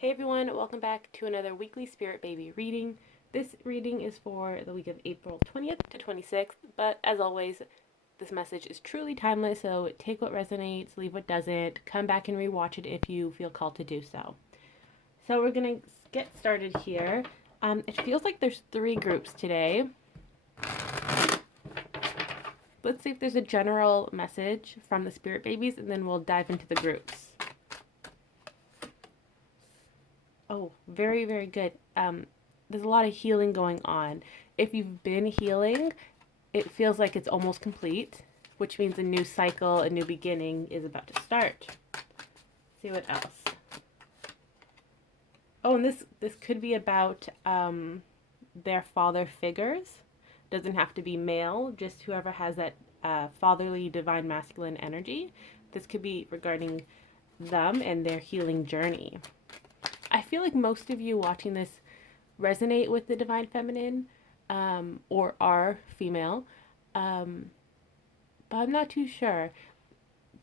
Hey everyone, welcome back to another weekly Spirit Baby reading. This reading is for the week of April 20th to 26th, but as always, this message is truly timeless, so take what resonates, leave what doesn't, come back and rewatch it if you feel called to do so. So we're going to get started here. It feels like there's three groups today. Let's see if there's a general message from the Spirit Babies, and then we'll dive into the groups. Oh, very, very good. There's a lot of healing going on. If you've been healing, it feels like it's almost complete, which means a new cycle, a new beginning is about to start. See what else. Oh, and this could be about their father figures. Doesn't have to be male, just whoever has that fatherly, divine, masculine energy. This could be regarding them and their healing journey. I feel like most of you watching this resonate with the divine feminine or are female, but I'm not too sure.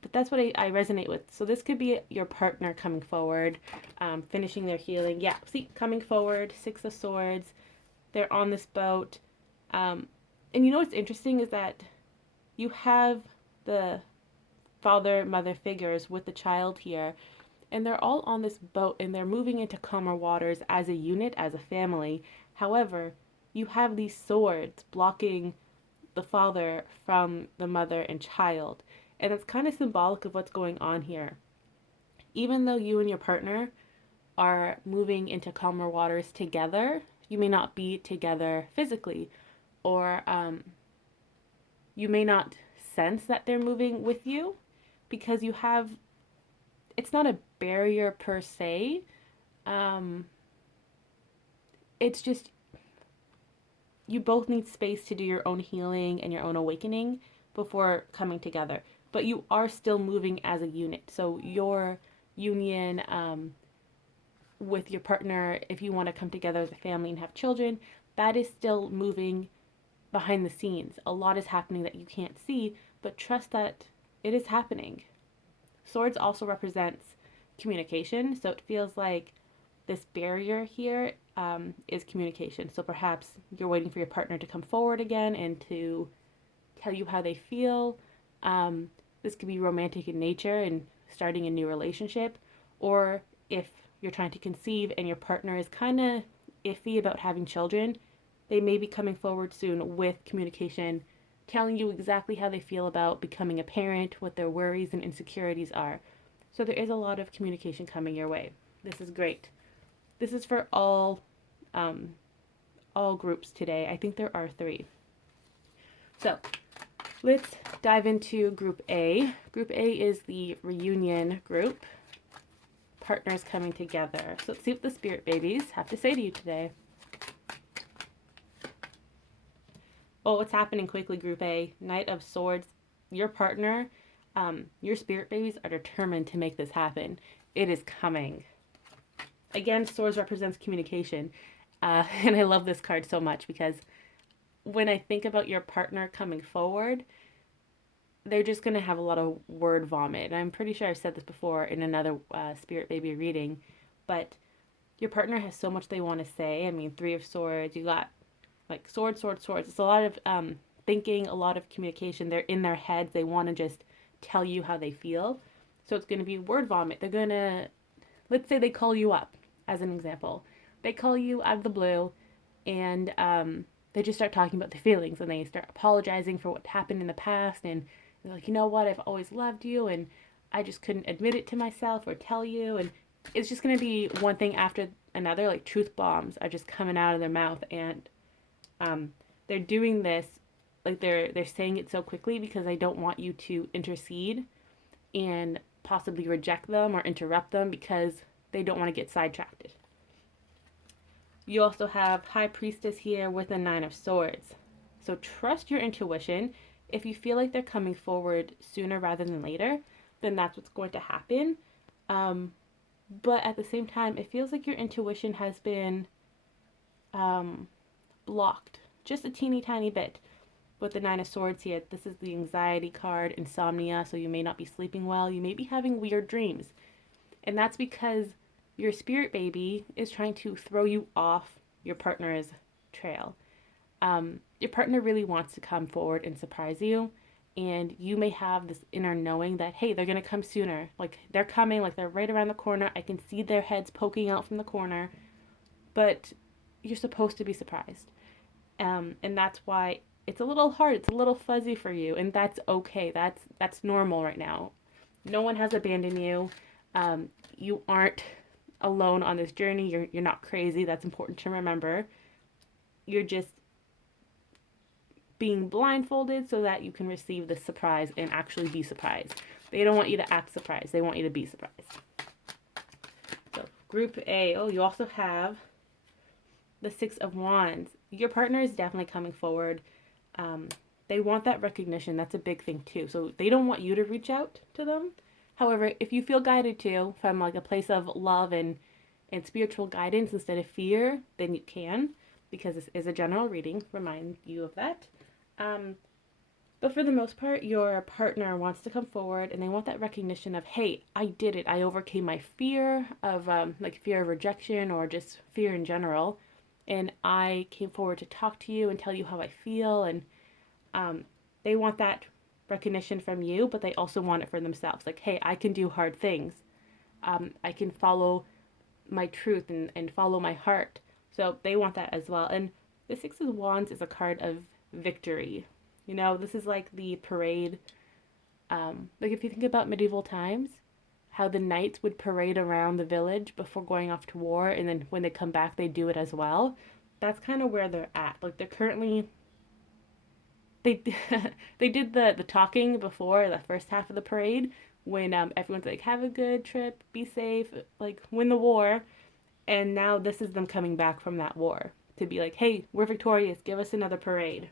But that's what I resonate with. So this could be your partner coming forward, finishing their healing. Yeah, see, coming forward, Six of Swords. They're on this boat. And you know what's interesting is that you have the father, mother figures with the child here, and they're all on this boat and they're moving into calmer waters as a unit, as a family. However, you have these swords blocking the father from the mother and child. And it's kind of symbolic of what's going on here. Even though you and your partner are moving into calmer waters together, you may not be together physically, or you may not sense that they're moving with you because you have, it's not a barrier per se. Um, it's just you both need space to do your own healing and your own awakening before coming together. But you are still moving as a unit. So your union with your partner, if you want to come together as a family and have children, that is still moving behind the scenes. A lot is happening that you can't see, but trust that it is happening. Swords also represents communication, so it feels like this barrier here is communication. So perhaps you're waiting for your partner to come forward again and to tell you how they feel. This could be romantic in nature and starting a new relationship, or if you're trying to conceive and your partner is kind of iffy about having children, they may be coming forward soon with communication, telling you exactly how they feel about becoming a parent, what their worries and insecurities are. So there is a lot of communication coming your way. This is great. This is for all groups today. I think there are three. So let's dive into Group A. Group A is the reunion group. Partners coming together. So let's see what the Spirit Babies have to say to you today. Oh, what's happening quickly, Group A? Knight of Swords. Your partner, your Spirit Babies are determined to make this happen. It is coming. Again, swords represents communication. And I love this card so much because when I think about your partner coming forward, they're just going to have a lot of word vomit. And I'm pretty sure I've said this before in another Spirit Baby reading, but your partner has so much they want to say. I mean, Three of Swords, you got like swords, swords, swords. It's a lot of thinking, a lot of communication. They're in their heads. They want to just tell you how they feel. So it's going to be word vomit. They're going to, let's say they call you up, as an example. They call you out of the blue and they just start talking about their feelings and they start apologizing for what happened in the past. And they're like, you know what, I've always loved you and I just couldn't admit it to myself or tell you. And it's just going to be one thing after another, like truth bombs are just coming out of their mouth. And they're doing this, like they're saying it so quickly because they don't want you to intercede and possibly reject them or interrupt them because they don't want to get sidetracked. You also have High Priestess here with a Nine of Swords. So trust your intuition. If you feel like they're coming forward sooner rather than later, then that's what's going to happen. But at the same time, it feels like your intuition has been blocked just a teeny tiny bit with the Nine of Swords here. This is the anxiety card, insomnia, so you may not be sleeping well. You may be having weird dreams. And that's because your spirit baby is trying to throw you off your partner's trail. Your partner really wants to come forward and surprise you, and you may have this inner knowing that, hey, they're going to come sooner. Like, they're coming, like, they're right around the corner. I can see their heads poking out from the corner, but you're supposed to be surprised. And that's why it's a little hard. It's a little fuzzy for you, and that's okay. That's normal right now. No one has abandoned you. You aren't alone on this journey. You're not crazy. That's important to remember. You're just being blindfolded so that you can receive the surprise and actually be surprised. They don't want you to act surprised. They want you to be surprised. So group A. Oh, you also have the Six of Wands. Your partner is definitely coming forward. They want that recognition. That's a big thing too. So they don't want you to reach out to them. However, if you feel guided to from like a place of love and spiritual guidance instead of fear, then you can, because this is a general reading. Remind you of that. But for the most part, your partner wants to come forward and they want that recognition of, hey, I did it. I overcame my fear of like fear of rejection or just fear in general. And I came forward to talk to you and tell you how I feel. And they want that recognition from you, but they also want it for themselves. Like, hey, I can do hard things. I can follow my truth and follow my heart. So they want that as well. And the Six of Wands is a card of victory. You know, this is like the parade. Like if you think about medieval times, how the knights would parade around the village before going off to war, and then when they come back, they do it as well. That's kind of where they're at. Like they're currently, they they did the talking before the first half of the parade when everyone's like, have a good trip, be safe, like win the war, and now this is them coming back from that war to be like, hey, we're victorious, give us another parade.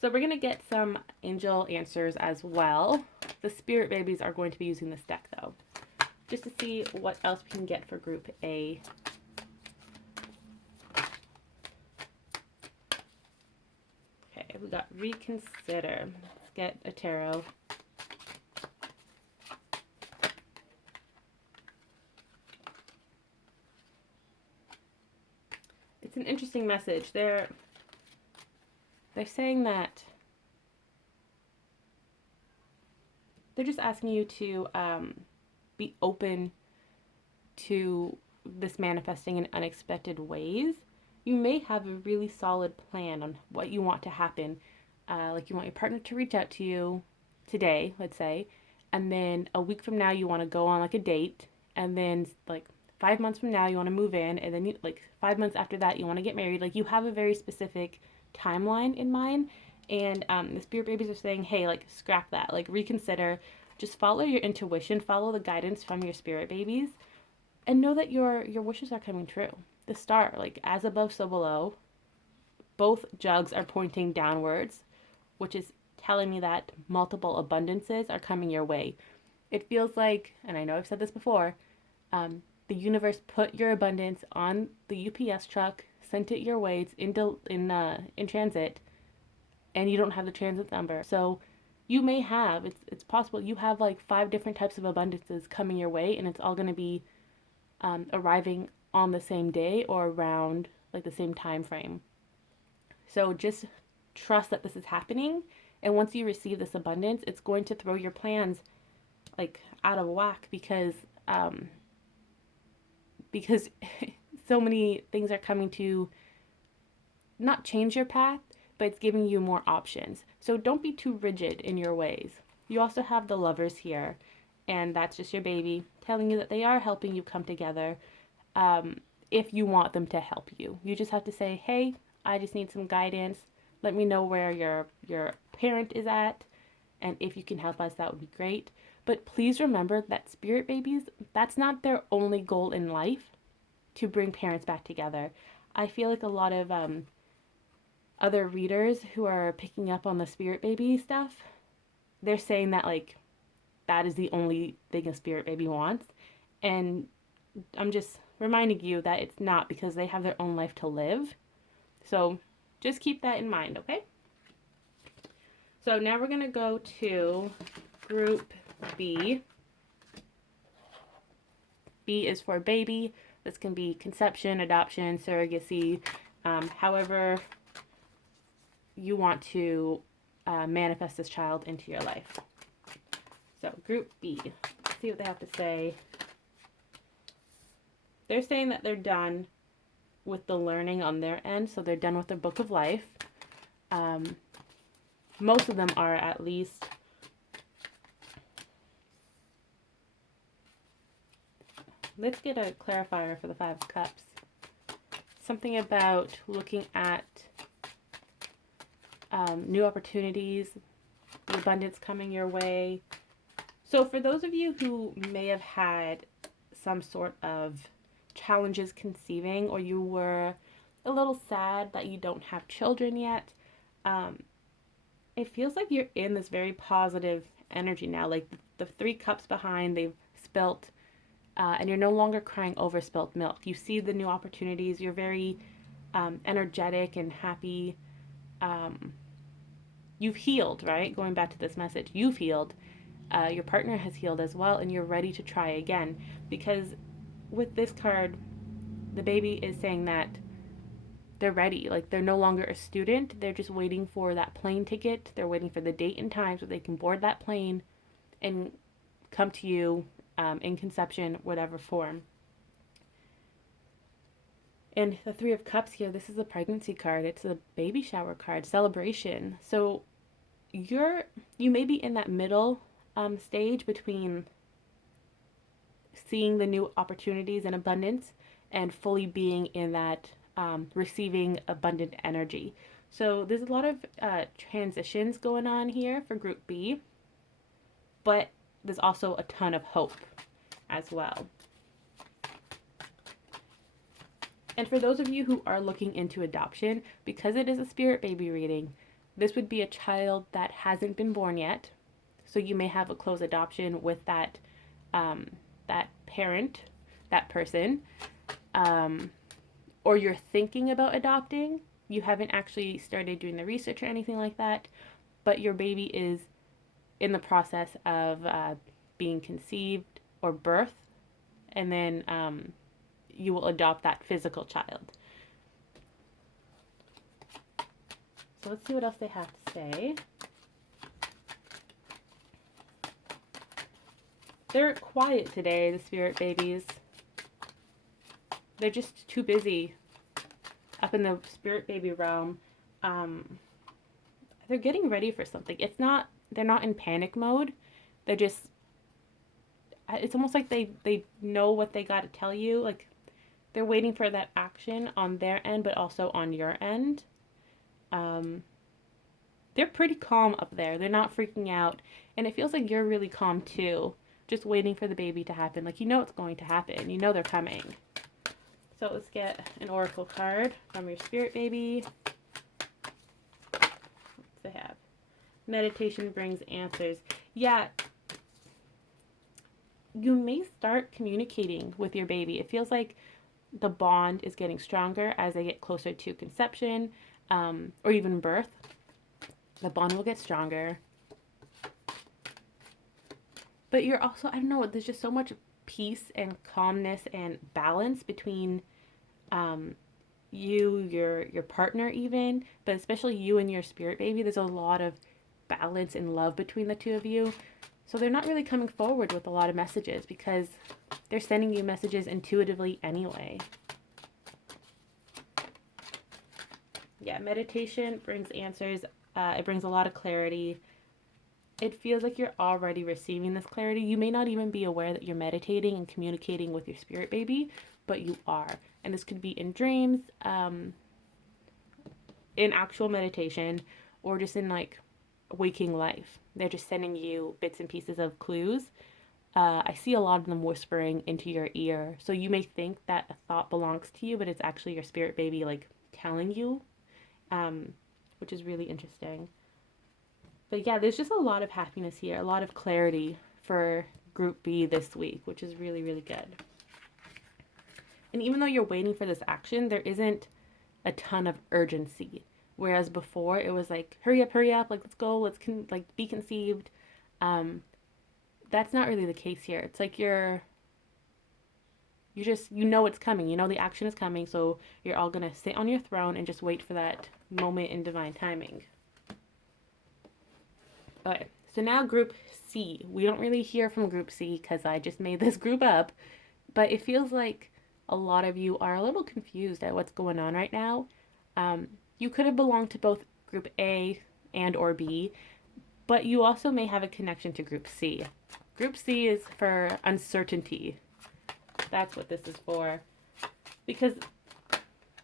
So we're going to get some angel answers as well. The spirit babies are going to be using this deck though, just to see what else we can get for group A. Okay, we got reconsider. Let's get a tarot. It's an interesting message. They're saying that they're just asking you to be open to this manifesting in unexpected ways. You may have a really solid plan on what you want to happen. Like you want your partner to reach out to you today, let's say, and then a week from now you want to go on like a date, and then like 5 months from now you want to move in, and then you, like 5 months after that you want to get married. Like you have a very specific timeline in mind, and the spirit babies are saying, hey, like scrap that, like reconsider, just follow your intuition, follow the guidance from your spirit babies, and know that your wishes are coming true. The star, like as above so below, both jugs are pointing downwards, which is telling me that multiple abundances are coming your way. It feels like, and I know I've said this before, the universe put your abundance on the UPS truck, sent it your way, it's in transit, and you don't have the transit number. So you may have, it's possible you have like 5 different types of abundances coming your way, and it's all going to be arriving on the same day or around like the same time frame. So just trust that this is happening, and once you receive this abundance, it's going to throw your plans like out of whack because so many things are coming to not change your path, but it's giving you more options. So don't be too rigid in your ways. You also have the Lovers here, and that's just your baby telling you that they are helping you come together. If you want them to help you, you just have to say, hey, I just need some guidance. Let me know where your parent is at, and if you can help us, that would be great. But please remember that spirit babies, that's not their only goal in life, to bring parents back together. I feel like a lot of other readers who are picking up on the spirit baby stuff, they're saying that like that is the only thing a spirit baby wants. And I'm just reminding you that it's not, because they have their own life to live. So just keep that in mind, okay? So now we're going to go to group B. B is for baby. This can be conception, adoption, surrogacy, however you want to manifest this child into your life. So group B, let's see what they have to say. They're saying that they're done with the learning on their end, so they're done with their book of life. Most of them are, at least. Let's get a clarifier for the Five of Cups. Something about looking at new opportunities, the abundance coming your way. So for those of you who may have had some sort of challenges conceiving, or you were a little sad that you don't have children yet, it feels like you're in this very positive energy now. Like the 3 cups behind, they've spilt, and you're no longer crying over spilt milk. You see the new opportunities. You're very energetic and happy. You've healed, right? Going back to this message, you've healed. Your partner has healed as well, and you're ready to try again. Because with this card, the baby is saying that they're ready. Like, they're no longer a student. They're just waiting for that plane ticket. They're waiting for the date and time so they can board that plane and come to you in conception, whatever form. And the 3 of Cups here, this is a pregnancy card. It's a baby shower card, celebration. So you may be in that middle stage between seeing the new opportunities and abundance and fully being in that receiving abundant energy. So there's a lot of transitions going on here for group B, but there's also a ton of hope as well. And for those of you who are looking into adoption, because it is a spirit baby reading, this would be a child that hasn't been born yet. So you may have a close adoption with that that parent, that person, or you're thinking about adopting. You haven't actually started doing the research or anything like that, but your baby is in the process of being conceived or birth, and then you will adopt that physical child. So let's see what else they have to say. They're quiet today, the spirit babies. They're just too busy up in the spirit baby realm. They're getting ready for something. They're not in panic mode. They're just, it's almost like they know what they got to tell you. Like, they're waiting for that action on their end, but also on your end. They're pretty calm up there. They're not freaking out. And it feels like you're really calm too. Just waiting for the baby to happen. Like, you know it's going to happen. You know they're coming. So let's get an oracle card from your spirit baby. What do they have? Meditation brings answers. Yeah. You may start communicating with your baby. It feels like the bond is getting stronger as they get closer to conception, or even birth. The bond will get stronger. But you're also, I don't know, there's just so much peace and calmness and balance between you, your partner even, but especially you and your spirit baby. There's a lot of balance and love between the two of you. So they're not really coming forward with a lot of messages because they're sending you messages intuitively anyway. Yeah, meditation brings answers. It brings a lot of clarity. It feels like you're already receiving this clarity. You may not even be aware that you're meditating and communicating with your spirit baby, but you are. And this could be in dreams, in actual meditation, or just in like waking life. They're just sending you bits and pieces of clues. I see a lot of them whispering into your ear. So you may think that a thought belongs to you, but it's actually your spirit baby like telling you, which is really interesting. But yeah, there's just a lot of happiness here, a lot of clarity for Group B this week, which is really, really good. And even though you're waiting for this action, there isn't a ton of urgency. Whereas before, it was like, hurry up, like, let's go, let's be conceived. That's not really the case here. It's like you're You know it's coming. You know the action is coming, so you're all going to sit on your throne and just wait for that moment in divine timing. Okay, so now group C. We don't really hear from group C because I just made this group up, but it feels like a lot of you are a little confused at what's going on right now. You could have belonged to both group A and or B, but you also may have a connection to group C. Group C is for uncertainty. That's what this is for. Because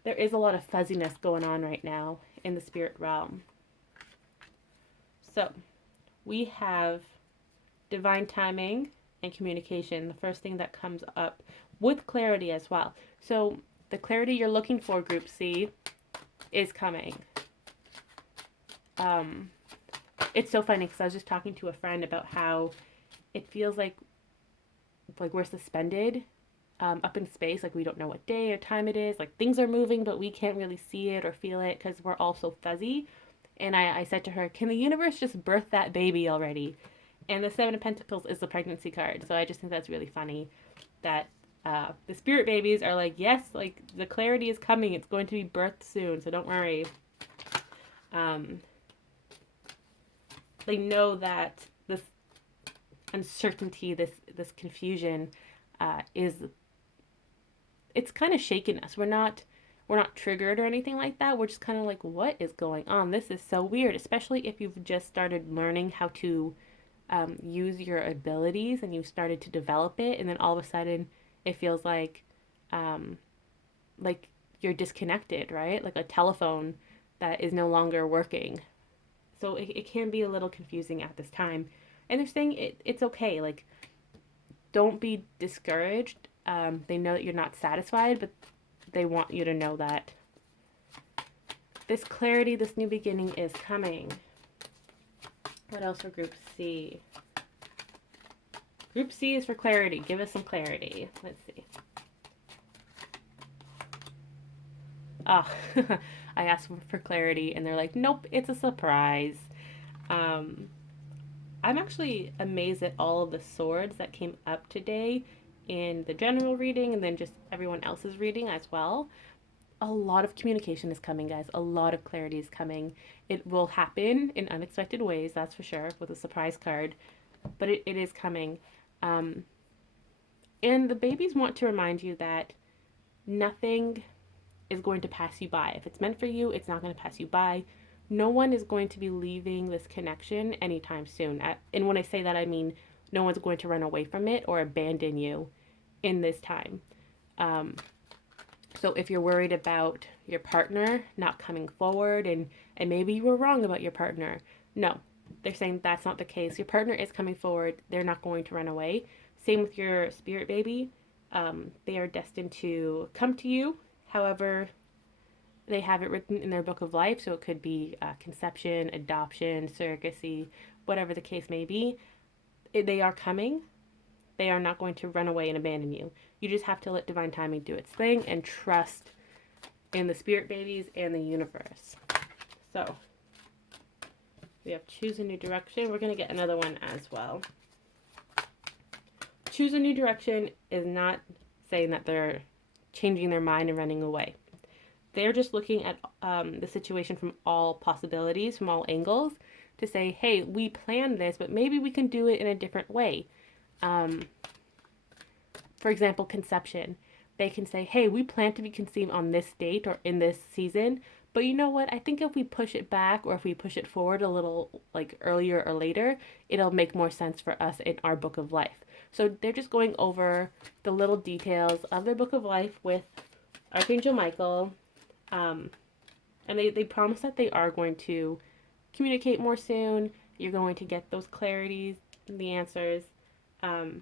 there is a lot of fuzziness going on right now in the spirit realm. So, we have divine timing and communication, the first thing that comes up, with clarity as well. So, the clarity you're looking for, group C, is coming. It's so funny because I was just talking to a friend about how it feels like we're suspended up in space, like we don't know what day or time it is, like things are moving but we can't really see it or feel it because we're all so fuzzy. And I said to her, can the universe just birth that baby already? And the Seven of Pentacles is the pregnancy card, so I just think that's really funny that the spirit babies are like, yes, like the clarity is coming, it's going to be birthed soon, so don't worry. They know that this uncertainty, this confusion it's kind of shaken us. We're not triggered or anything like that. We're just kind of like, what is going on? This is so weird, especially if you've just started learning how to use your abilities and you've started to develop it, and then all of a sudden it feels like you're disconnected, right? Like a telephone that is no longer working. So it can be a little confusing at this time. And they're saying it's okay. Like, don't be discouraged. They know that you're not satisfied, but they want you to know that this clarity, this new beginning is coming. What else for Group C? Group C is for clarity. Give us some clarity. Let's see. Ah, I asked for clarity, and they're like, nope, it's a surprise. I'm actually amazed at all of the swords that came up today in the general reading and then just everyone else's reading as well. A lot of communication is coming, guys. A lot of clarity is coming. It will happen in unexpected ways, that's for sure, with a surprise card, but it is coming. And the babies want to remind you that nothing is going to pass you by. If it's meant for you, it's not going to pass you by. No one is going to be leaving this connection anytime soon. And when I say that, I mean no one's going to run away from it or abandon you in this time. So if you're worried about your partner not coming forward and maybe you were wrong about your partner, no, they're saying that's not the case. Your partner is coming forward. They're not going to run away. Same with your spirit baby. They are destined to come to you. However, they have it written in their book of life, so it could be conception, adoption, surrogacy, whatever the case may be. They are coming. They are not going to run away and abandon you. You just have to let divine timing do its thing and trust in the spirit babies and the universe. So, we have choose a new direction. We're going to get another one as well. Choose a new direction is not saying that they're changing their mind and running away. They're just looking at the situation from all possibilities, from all angles, to say, hey, we planned this, but maybe we can do it in a different way. For example, conception. They can say, hey, we plan to be conceived on this date or in this season, but you know what? I think if we push it back or if we push it forward a little, like earlier or later, it'll make more sense for us in our book of life. So they're just going over the little details of their book of life with Archangel Michael. And they promise that they are going to communicate more soon. You're going to get those clarities, the answers, and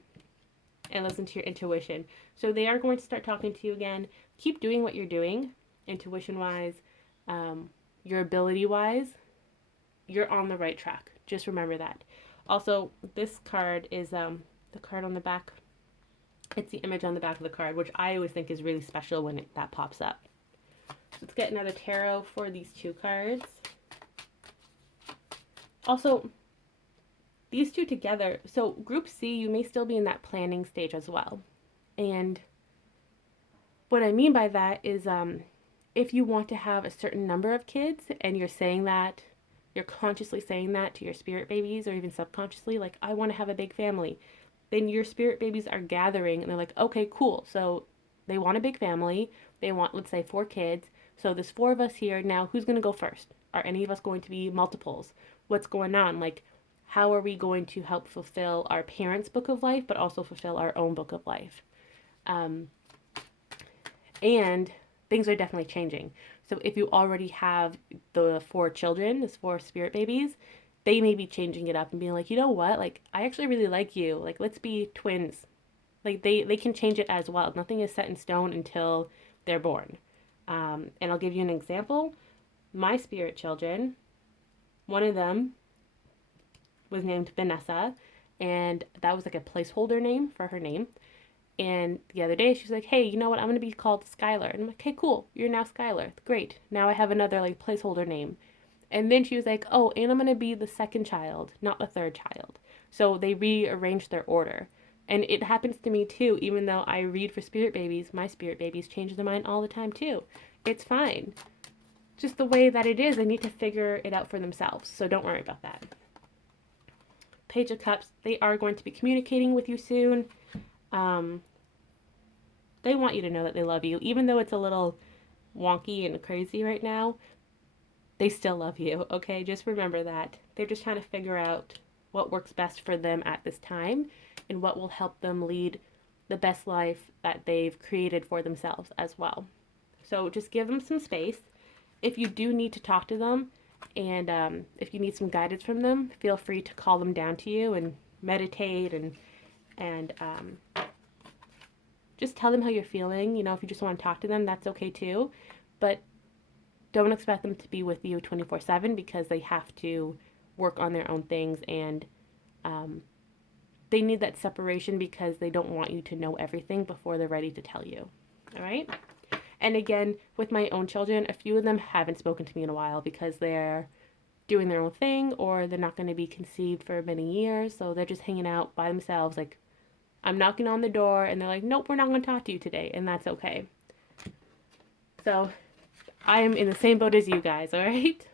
listen to your intuition. So they are going to start talking to you again. Keep doing what you're doing, intuition-wise, your ability-wise. You're on the right track. Just remember that. Also, this card is the card on the back. It's the image on the back of the card, which I always think is really special when that pops up. Let's get another tarot for these two cards. Also, these two together, so Group C, you may still be in that planning stage as well. And What I mean by that is if you want to have a certain number of kids and you're saying that, you're consciously saying that to your spirit babies or even subconsciously, like, I want to have a big family, then your spirit babies are gathering and they're like, okay, cool. So they want a big family. They want, let's say, 4 kids. So there's 4 of us here. Now, who's going to go first? Are any of us going to be multiples? What's going on? Like, how are we going to help fulfill our parents' book of life, but also fulfill our own book of life? Um, and things are definitely changing. So if you already have the 4 children, these 4 spirit babies, they may be changing it up and being like, you know what? Like, I actually really like you. Like, let's be twins. Like, they can change it as well. Nothing is set in stone until they're born. And I'll give you an example. My spirit children, one of them was named Vanessa, and that was like a placeholder name for her name. And the other day, she was like, hey, you know what? I'm going to be called Skylar. And I'm like, okay, cool. You're now Skylar. Great. Now I have another like placeholder name. And then she was like, oh, and I'm going to be the second child, not the third child. So they rearranged their order. And it happens to me too, even though I read for spirit babies, my spirit babies change their mind all the time too. It's fine. Just the way that it is, they need to figure it out for themselves. So don't worry about that. Page of Cups, they are going to be communicating with you soon. Um, they want you to know that they love you, even though it's a little wonky and crazy right now. They still love you, okay? Just remember that. They're just trying to figure out what works best for them at this time and what will help them lead the best life that they've created for themselves as well. So just give them some space. If you do need to talk to them and if you need some guidance from them, feel free to call them down to you and meditate and just tell them how you're feeling. You know, if you just want to talk to them, that's okay too. But don't expect them to be with you 24/7 because they have to work on their own things and um, they need that separation because they don't want you to know everything before they're ready to tell you. All right? And again, with my own children, a few of them haven't spoken to me in a while because they're doing their own thing or they're not going to be conceived for many years. So they're just hanging out by themselves. Like, I'm knocking on the door and they're like, nope, we're not going to talk to you today. And that's okay. So I am in the same boat as you guys, all right?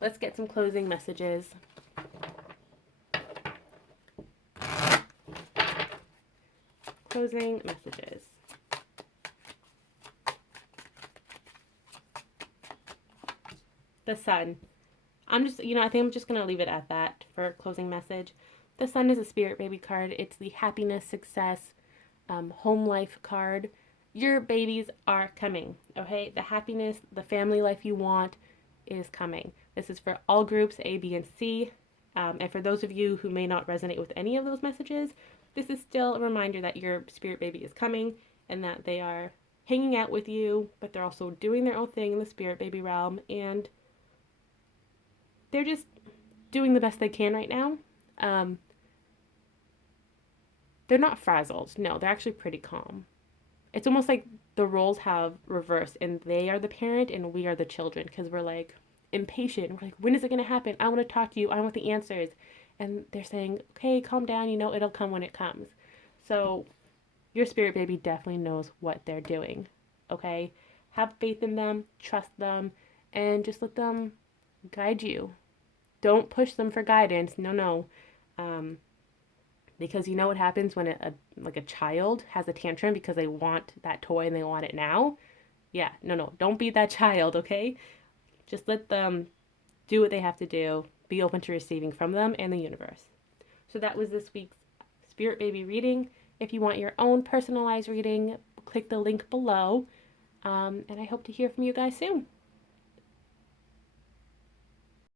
Let's get some closing messages. Closing messages. The Sun. I think I'm just going to leave it at that for a closing message. The Sun is a spirit baby card. It's the happiness, success, home life card. Your babies are coming, okay? The happiness, the family life you want is coming. This is for all groups, A, B, and C. And for those of you who may not resonate with any of those messages, this is still a reminder that your spirit baby is coming and that they are hanging out with you, but they're also doing their own thing in the spirit baby realm, and they're just doing the best they can right now. They're not frazzled. No, they're actually pretty calm. It's almost like the roles have reversed and they are the parent and we are the children because we're like impatient. We're like, when is it going to happen? I want to talk to you. I want the answers. And they're saying, okay, calm down. You know, it'll come when it comes. So your spirit baby definitely knows what they're doing. Okay? Have faith in them, trust them, and just let them guide you. Don't push them for guidance. No. Because you know what happens when a child has a tantrum because they want that toy and they want it now? Yeah, no. Don't be that child, okay? Just let them do what they have to do. Be open to receiving from them and the universe. So that was this week's Spirit Baby reading. If you want your own personalized reading, click the link below. And I hope to hear from you guys soon.